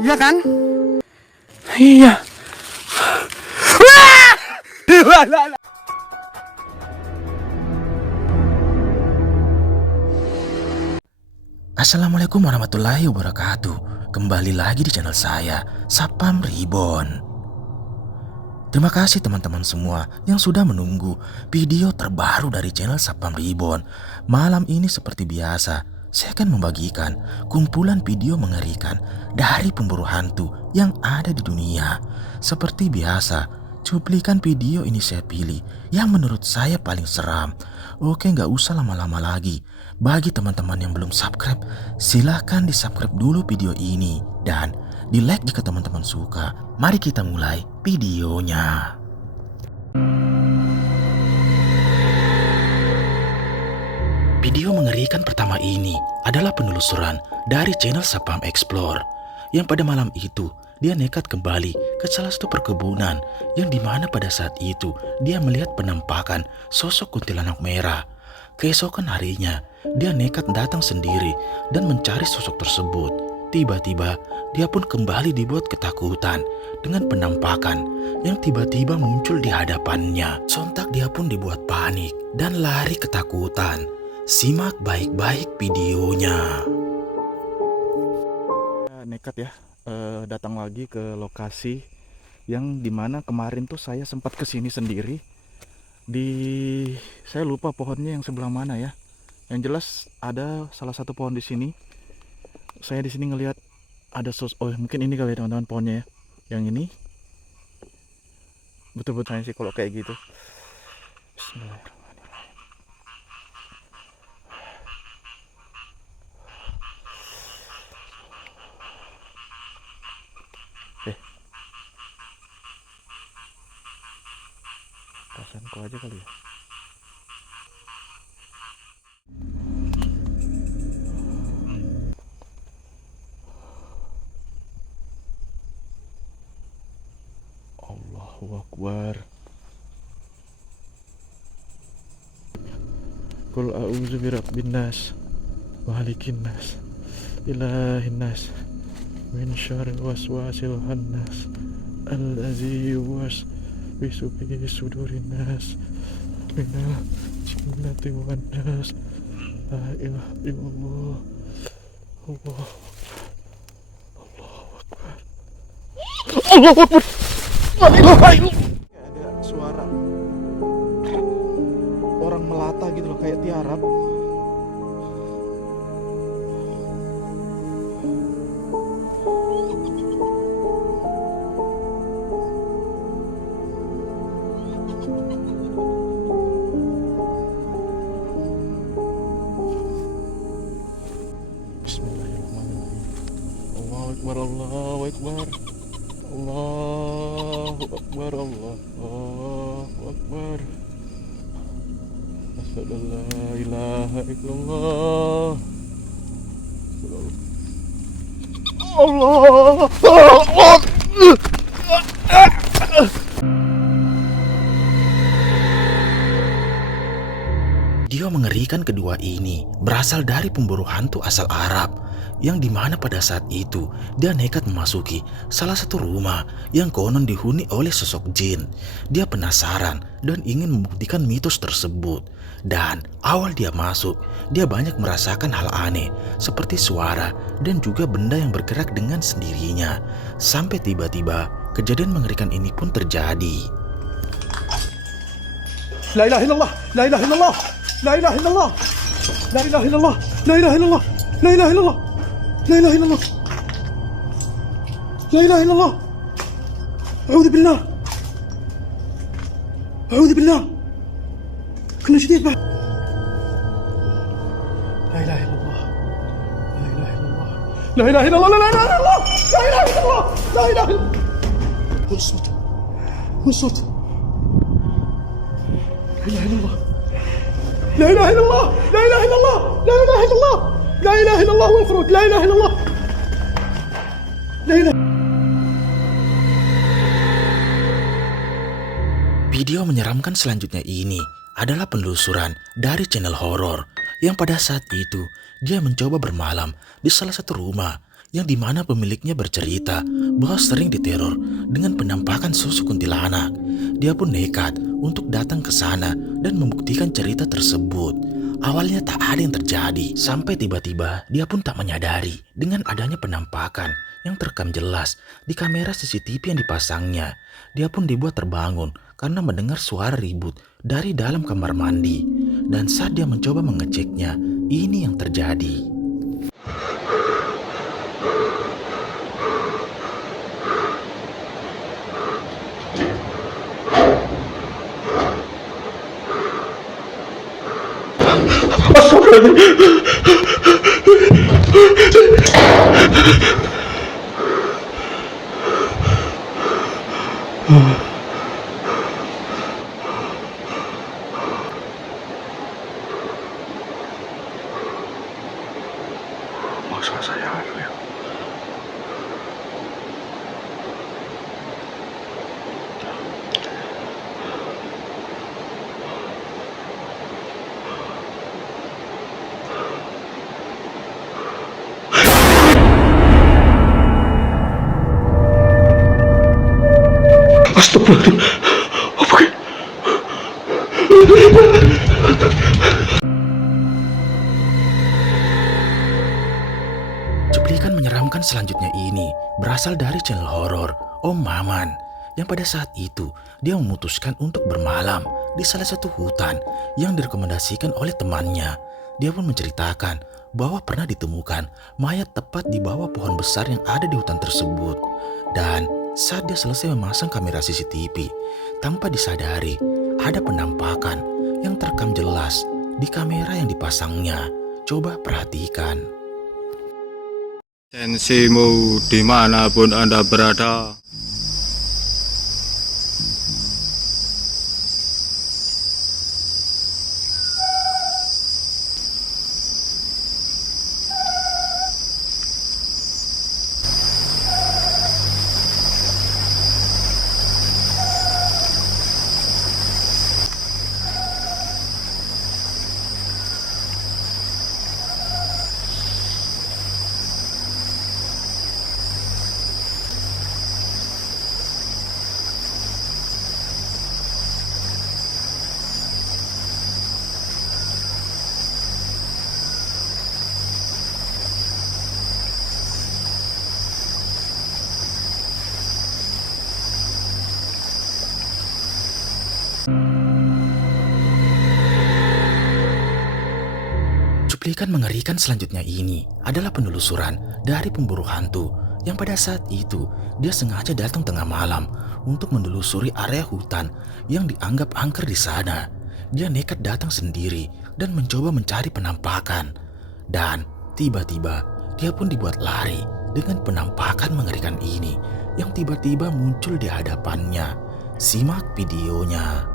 Iya kan? Iya. Assalamualaikum warahmatullahi wabarakatuh. Kembali lagi di channel saya, Sapam Reborn. Terima kasih teman-teman semua yang sudah menunggu video terbaru dari channel Sapam Reborn. Malam ini seperti biasa, saya akan membagikan kumpulan video mengerikan dari pemburu hantu yang ada di dunia. Seperti biasa, cuplikan video ini saya pilih yang menurut saya paling seram. Oke, nggak usah lama-lama lagi. Bagi teman-teman yang belum subscribe, silahkan di subscribe dulu video ini dan di like jika teman-teman suka. Mari kita mulai videonya. Video mengerikan pertama ini adalah penelusuran dari channel Sapam Explore, yang pada malam itu dia nekat kembali ke salah satu perkebunan yang dimana pada saat itu dia melihat penampakan sosok kuntilanak merah. Keesokan harinya, dia nekat datang sendiri dan mencari sosok tersebut. Tiba-tiba, dia pun kembali dibuat ketakutan dengan penampakan yang tiba-tiba muncul di hadapannya. Sontak dia pun dibuat panik dan lari ketakutan. Simak baik-baik videonya. Nekat ya, datang lagi ke lokasi yang dimana kemarin tuh saya sempat kesini sendiri. Saya lupa pohonnya yang sebelah mana ya. Yang jelas ada salah satu pohon di sini. Saya di sini ngelihat ada mungkin ini kali ya teman-teman pohonnya ya. Yang ini. Betul-betul sih kalau kayak gitu. Bismillahirrahmanirrahim. Perasaanku aja kali ya. Allahu Akbar. Qul a'udzu birabbin nas, malikin nas, ilahin nas, min syarril waswasil khannas, allazi yuwaswisu fi sudurin nas, minal jinnati wan nas. La ilaha illallah. Allahu Akbar. Allahu Akbar. La ilaha illallah. Ada suara orang melata gitu loh, kayak tiarap. Bismillahirrahmanirrahim. Allahu Akbar, Allahu Akbar. Allahu Akbar, Allahu Akbar. Asyhadu an la ilaha illallah. Allah. Video mengerikan kedua ini berasal dari pemburu hantu asal Arab, yang dimana pada saat itu dia nekat memasuki salah satu rumah yang konon dihuni oleh sosok jin. Dia penasaran dan ingin membuktikan mitos tersebut. Dan awal dia masuk, dia banyak merasakan hal aneh seperti suara dan juga benda yang bergerak dengan sendirinya. Sampai tiba-tiba kejadian mengerikan ini pun terjadi. La ilaha illallah, la ilaha illallah, la ilaha illallah, la ilaha illallah, la ilaha illallah, la ilaha illallah, la ilaha illallah, la ilaha illallah. A'udzu billah, a'udzu billah. كنا شديد بعد. لا اله الا الله، لا اله الا الله، لا اله الا الله، لا اله الا الله، لا اله الا الله، لا اله الا الله. والصوت والصوت. لا اله الا الله، لا اله الا الله، لا اله الا الله، لا اله الا الله، لا اله الا الله والخروج، لا اله الا الله، لا اله. Video menyeramkan selanjutnya ini adalah penelusuran dari channel horor yang pada saat itu dia mencoba bermalam di salah satu rumah yang dimana pemiliknya bercerita bahwa sering diteror dengan penampakan sosok kuntilanak. Dia pun nekat untuk datang ke sana dan membuktikan cerita tersebut. Awalnya tak ada yang terjadi, sampai tiba-tiba dia pun tak menyadari dengan adanya penampakan yang terekam jelas di kamera CCTV yang dipasangnya. Dia pun dibuat terbangun karena mendengar suara ribut dari dalam kamar mandi. Dan saat dia mencoba mengeceknya, ini yang terjadi. Maksud saya ya. Astagfirullahaladzim. Apa kayak? Cuplikan menyeramkan selanjutnya ini berasal dari channel horor Om Maman yang pada saat itu dia memutuskan untuk bermalam di salah satu hutan yang direkomendasikan oleh temannya. Dia pun menceritakan bahwa pernah ditemukan mayat tepat di bawah pohon besar yang ada di hutan tersebut. Dan saat dia selesai memasang kamera CCTV, tanpa disadari ada penampakan yang terekam jelas di kamera yang dipasangnya. Coba perhatikan. Tensimu dimanapun Anda berada. Cuplikan mengerikan selanjutnya ini adalah penelusuran dari pemburu hantu yang pada saat itu dia sengaja datang tengah malam untuk menelusuri area hutan yang dianggap angker di sana. Dia nekat datang sendiri dan mencoba mencari penampakan. Dan tiba-tiba dia pun dibuat lari dengan penampakan mengerikan ini yang tiba-tiba muncul di hadapannya. Simak videonya.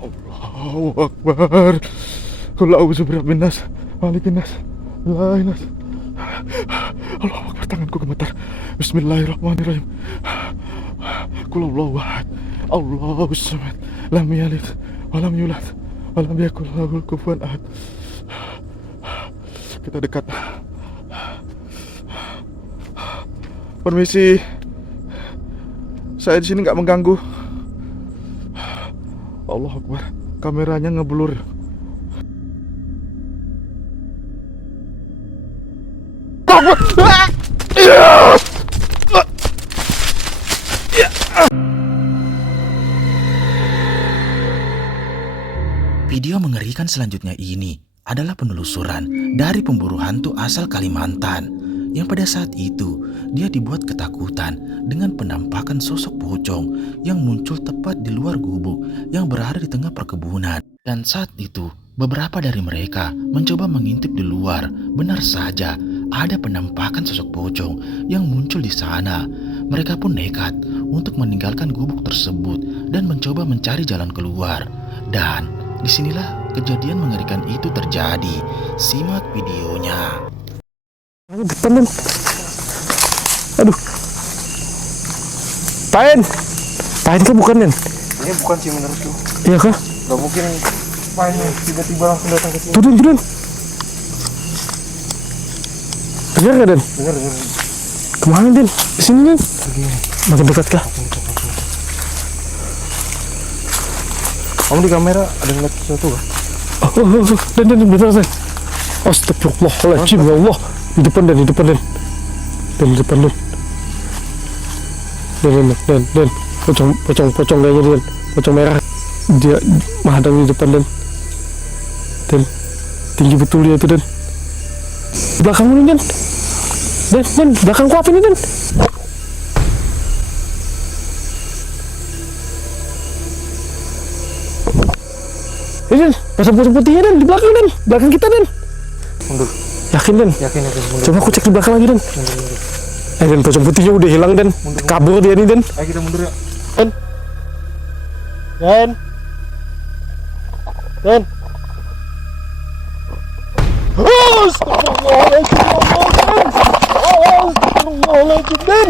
Allahu Akbar. Qul a'udzu birabbin nas, malikin nas, ilahin nas. Allahu Akbar, tanganku gemetar. Bismillahirrahmanirrahim. Qul Allahu ahad, Allahu samad, lam yalid wa lam yulad wa lam yakul lahu kufuwan ahad. Kita dekat. Permisi. Saya di sini nggak mengganggu. Allah Akbar, kameranya ngeblur. Video mengerikan selanjutnya ini adalah penelusuran dari pemburu hantu asal Kalimantan yang pada saat itu dia dibuat ketakutan dengan penampakan sosok pocong yang muncul tepat di luar gubuk yang berada di tengah perkebunan. Dan saat itu beberapa dari mereka mencoba mengintip di luar. Benar saja ada penampakan sosok pocong yang muncul di sana. Mereka pun nekat untuk meninggalkan gubuk tersebut dan mencoba mencari jalan keluar. Dan disinilah kejadian mengerikan itu terjadi. Simak videonya. Depan dong. Aduh. Pain kan bukan Den? Ini bukan sih menurutku. Iya kah? Gak mungkin Painnya tiba-tiba langsung datang ke sini. Turun. Dengar gak Den? Dengar. Kemana Den? Kesini Den? Makin dekat kah? Kamu di kamera ada ngeliat sesuatu kah? Den, bentar Den. Astagfirullahaladzim, ya Allah. Di depan Den. Den, di depan Den. Den. Pocong kayaknya Den. Pocong merah. Dia menghadang di depan Den. Tinggi betul dia itu Den. Di belakangmu nih Den. Den, belakangku apa ini Den? Den, pasang pocong putihnya Den, di belakang Den. Belakang kita Den. Mundur. Yakin Den? Yakin. Mundur. Coba aku cek di belakang lagi Den. Den, pocong putihnya udah hilang Den. Kabur dia nih Den. Ayo kita mundur ya. Den. Astagfirullahaladzim Den.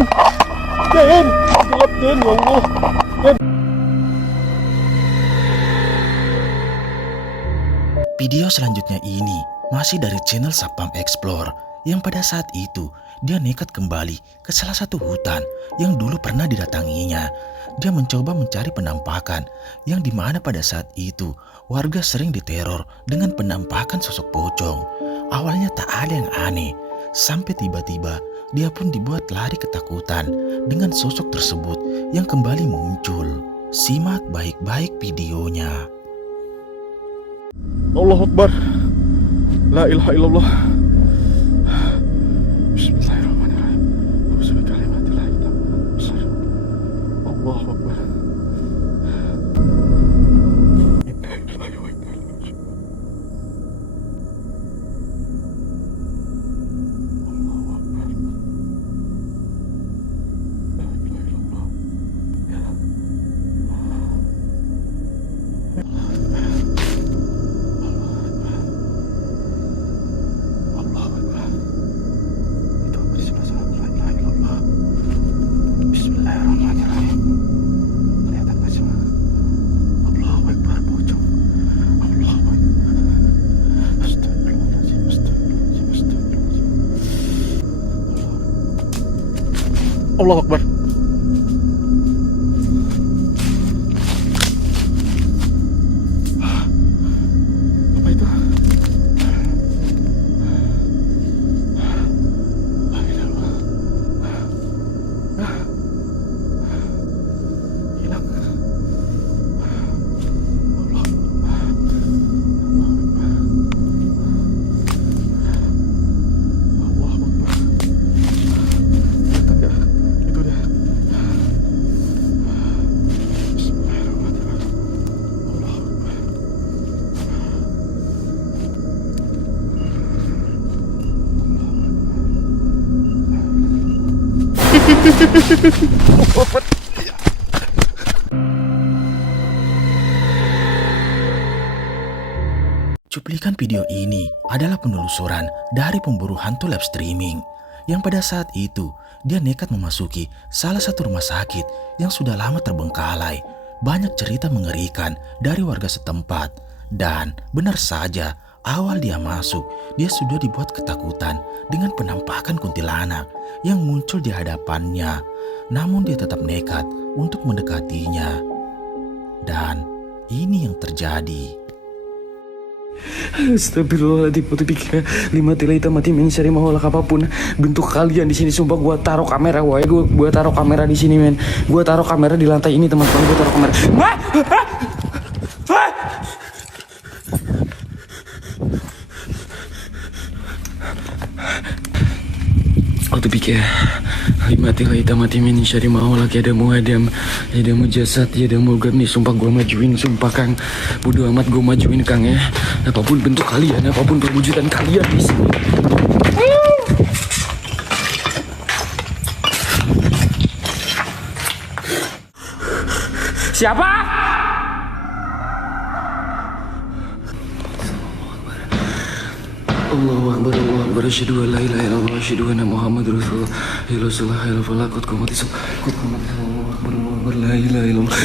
Gelap Den, ya Allah. Video selanjutnya ini masih dari channel Satpam Explore yang pada saat itu dia nekat kembali ke salah satu hutan yang dulu pernah didatanginya. Dia mencoba mencari penampakan yang dimana pada saat itu warga sering diteror dengan penampakan sosok pocong. Awalnya tak ada yang aneh, sampai tiba-tiba dia pun dibuat lari ketakutan dengan sosok tersebut yang kembali muncul. Simak baik-baik videonya. Allahu Akbar. La ilaha illallah. Bismillahirrahmanirrahim. Allahu Akbar. Inna lillahi wa inna ilaihi raji'un. Allahu Akbar. La ilaha illallah. Allahu Akbar. Itu apa di sebelah sana? La ilaha illallah. Bismillahirrahmanirrahim. Kelihatan gak sih? Allahu Akbar, pocong. Allahu Akbar. Astagfirullahaladzim. Allahu Akbar. Apa itu? Hilang. Allahu Akbar. Kelihatan nggak? Itu dia. Bismillahirrahmanirrahim. Allahu Akbar. Cuplikan video ini adalah penelusuran dari pemburu hantu live streaming yang pada saat itu dia nekat memasuki salah satu rumah sakit yang sudah lama terbengkalai. Banyak cerita mengerikan dari warga setempat dan benar saja awal dia masuk dia sudah dibuat ketakutan dengan penampakan kuntilanak yang muncul di hadapannya. Namun dia tetap nekat untuk mendekatinya dan ini yang terjadi. Astagfirullahaladzim, putu pikir 5 tila hitam mati mencari mau apapun bentuk kalian di sini. Sumpah gua taruh kamera, gua taruh kamera di sini men. Gua taruh kamera di lantai ini teman-teman, gua taruh kamera. Waktu pikir 5 tila hitam mati mencari mau lagi ada mu jasad ya ada mu nih. Sumpah gua majuin, sumpah Kang. Bodoh amat gua majuin Kang ya. Apapun bentuk kalian, apapun perwujudan kalian di sini. Siapa? Allahu Akbar, Allahu Akbar, asyhadu an la ilaha illallah, asyhadu anna Muhammadar Rasulullah. Ya Rasulullah, ya Rasulullah, qad qamati salat. Qad qamati salat. Allahu Akbar, Allahu Akbar, la ilaha illallah.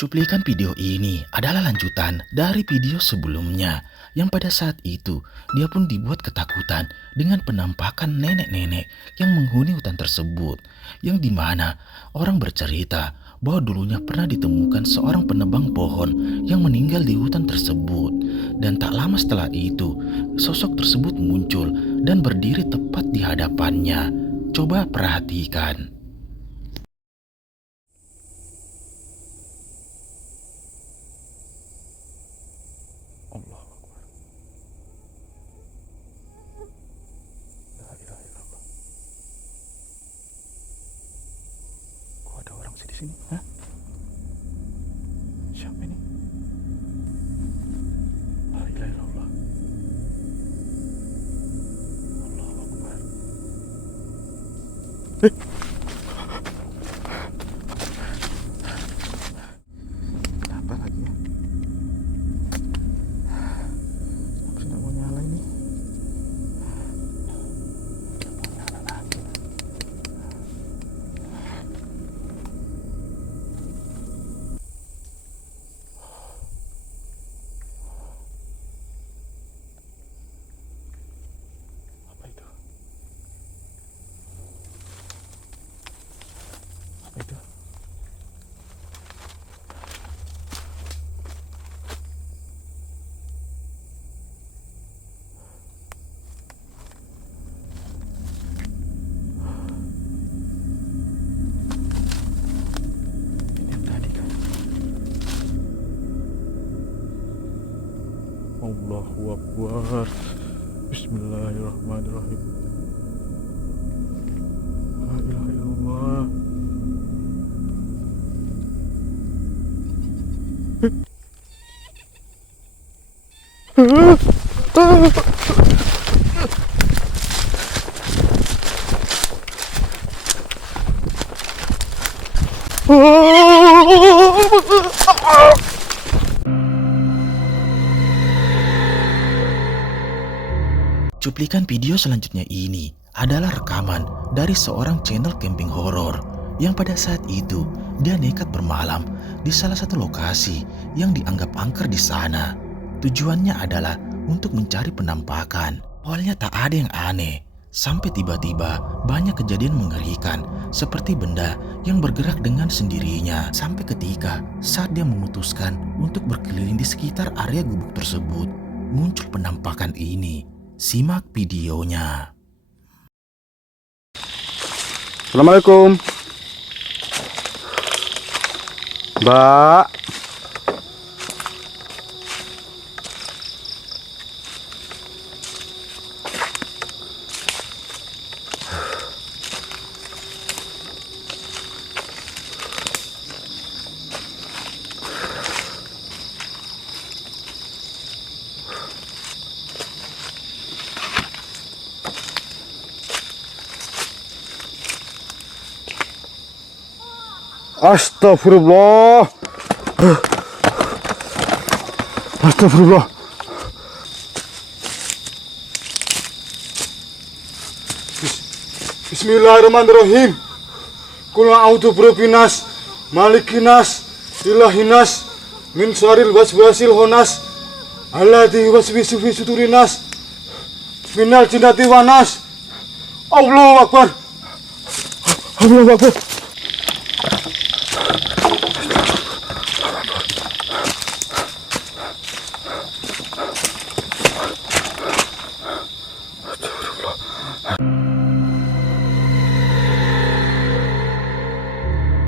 Cuplikan video ini adalah lanjutan dari video sebelumnya yang pada saat itu dia pun dibuat ketakutan dengan penampakan nenek-nenek yang menghuni hutan tersebut, yang dimana orang bercerita bahwa dulunya pernah ditemukan seorang penebang pohon yang meninggal di hutan tersebut, dan tak lama setelah itu sosok tersebut muncul dan berdiri tepat di hadapannya. Coba perhatikan. Allah Akbar. La ilaha illallah. Kok ada orang sih di sini? Hah? Siapa ini? La ilaha illallah. Allah Akbar. Kenapa lagi ya? Aku nggak mau nyala ini. Nggak mau nyala lagi. Apa itu? Apa itu? Ini yang tadi kan? Allahu Akbar. Bismillahirrahmanirrahim. La ilaha illallah. Cuplikan video selanjutnya ini adalah rekaman dari seorang channel camping horor yang pada saat itu dia nekat bermalam di salah satu lokasi yang dianggap angker di sana. Tujuannya adalah untuk mencari penampakan. Awalnya tak ada yang aneh, sampai tiba-tiba banyak kejadian mengerikan seperti benda yang bergerak dengan sendirinya. Sampai ketika saat dia memutuskan untuk berkeliling di sekitar area gubuk tersebut, muncul penampakan ini. Simak videonya. Assalamualaikum, Mbak. Astagfirullah. Astagfirullah. Bismillahirrahmanirrahim. Qul a'udzu birabbinas, malikinas, ilahinas, min syarril waswasil khannas, alladzi yuwaswisu fi sudurinas, minal jinnati wan nas. Allahu Akbar. Allahu Akbar.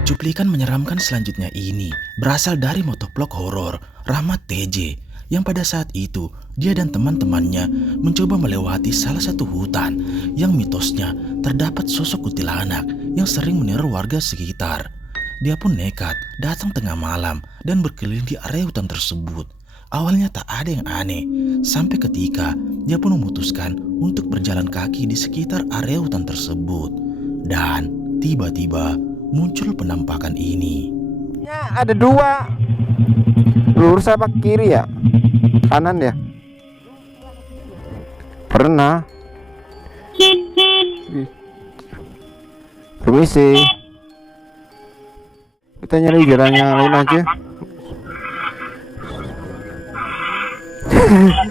Cuplikan menyeramkan selanjutnya ini berasal dari motovlog horor Rahmat TJ yang pada saat itu dia dan teman-temannya mencoba melewati salah satu hutan yang mitosnya terdapat sosok kuntilanak yang sering meneror warga sekitar. Dia pun nekat datang tengah malam dan berkeliling di area hutan tersebut. Awalnya tak ada yang aneh, sampai ketika dia pun memutuskan untuk berjalan kaki di sekitar area hutan tersebut. Dan tiba-tiba muncul penampakan ini. Ada dua, lurus apa kiri ya? Kanan ya? Pernah. Permisi. Kita nyari jalan yang lain aja.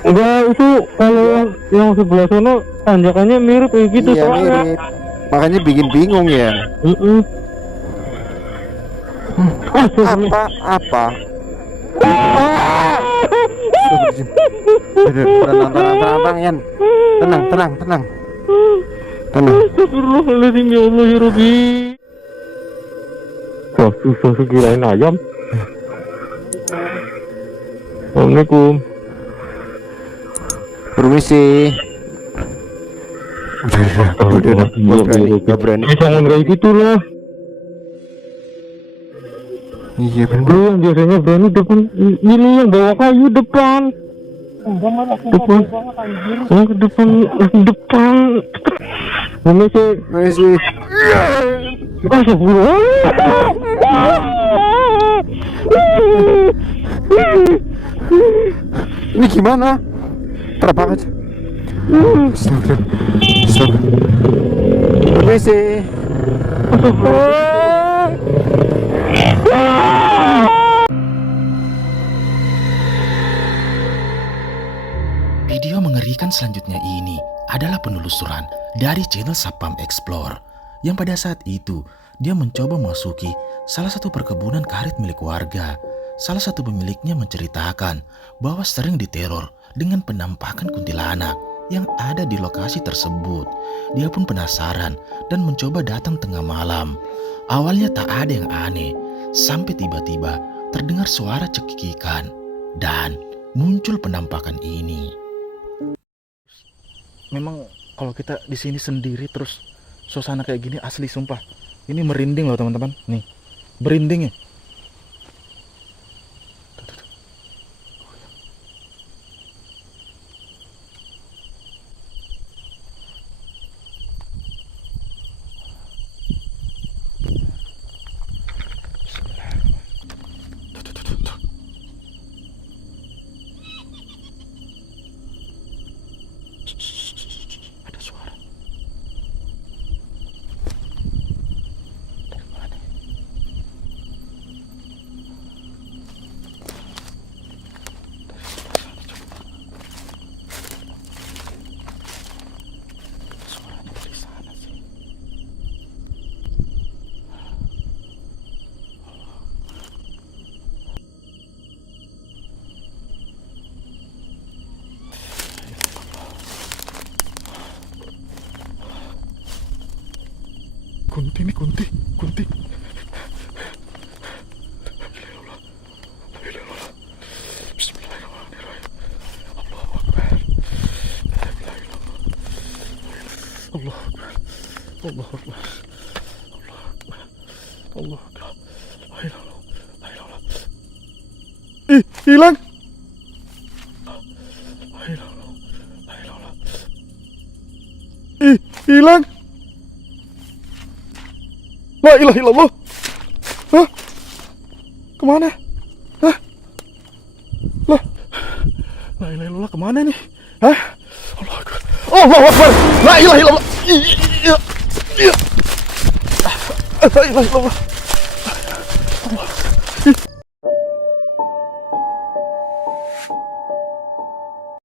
Enggak, itu kalau yang sebelah sana tanjakannya mirip kayak gitu Iya, soalnya. mirip. Makanya bikin bingung ya. Apa? Tenang, Yan. Tenang. Astagfirullahaladzim, ya Allah ya Rabbi. Wah, susah sekirain ayam. Assalamualaikum. Permisi. Udah, nggak berani. Jangan kayak gitu lah. Iya bener. Lu yang biasanya berani depan, ini yang bawa kayu depan. Depan. Permisi. Ini gimana? Terbang aja. Stop. Permisi. Video mengerikan selanjutnya ini adalah penelusuran dari channel Sapam Explore yang pada saat itu dia mencoba memasuki salah satu perkebunan karet milik warga. Salah satu pemiliknya menceritakan bahwa sering diteror dengan penampakan kuntilanak yang ada di lokasi tersebut. Dia pun penasaran dan mencoba datang tengah malam. Awalnya tak ada yang aneh, sampai tiba-tiba terdengar suara cekikikan dan muncul penampakan ini. Memang kalau kita di sini sendiri terus suasana kayak gini asli sumpah. Ini merinding loh teman-teman. Nih, merinding ya. Ada suara. Dari mana? Dari sebelah sana coba. Suaranya dari sana sih. Kunti nih, kunti. Bismillahirrahmanirrahim. Allahu Akbar. Allahu Akbar. Allahu Akbar. Allahu Akbar. La ilaha illallah. Ih, hilang. La ilaha illallah. Ih, hilang. La ilaha illallah. Hah? Kemana? Hah? Lah. La ilaha illallah kemana nih? Hah? Allahu Akbar. Allahu Akbar. La ilaha illallah. Iya. La ilaha illallah.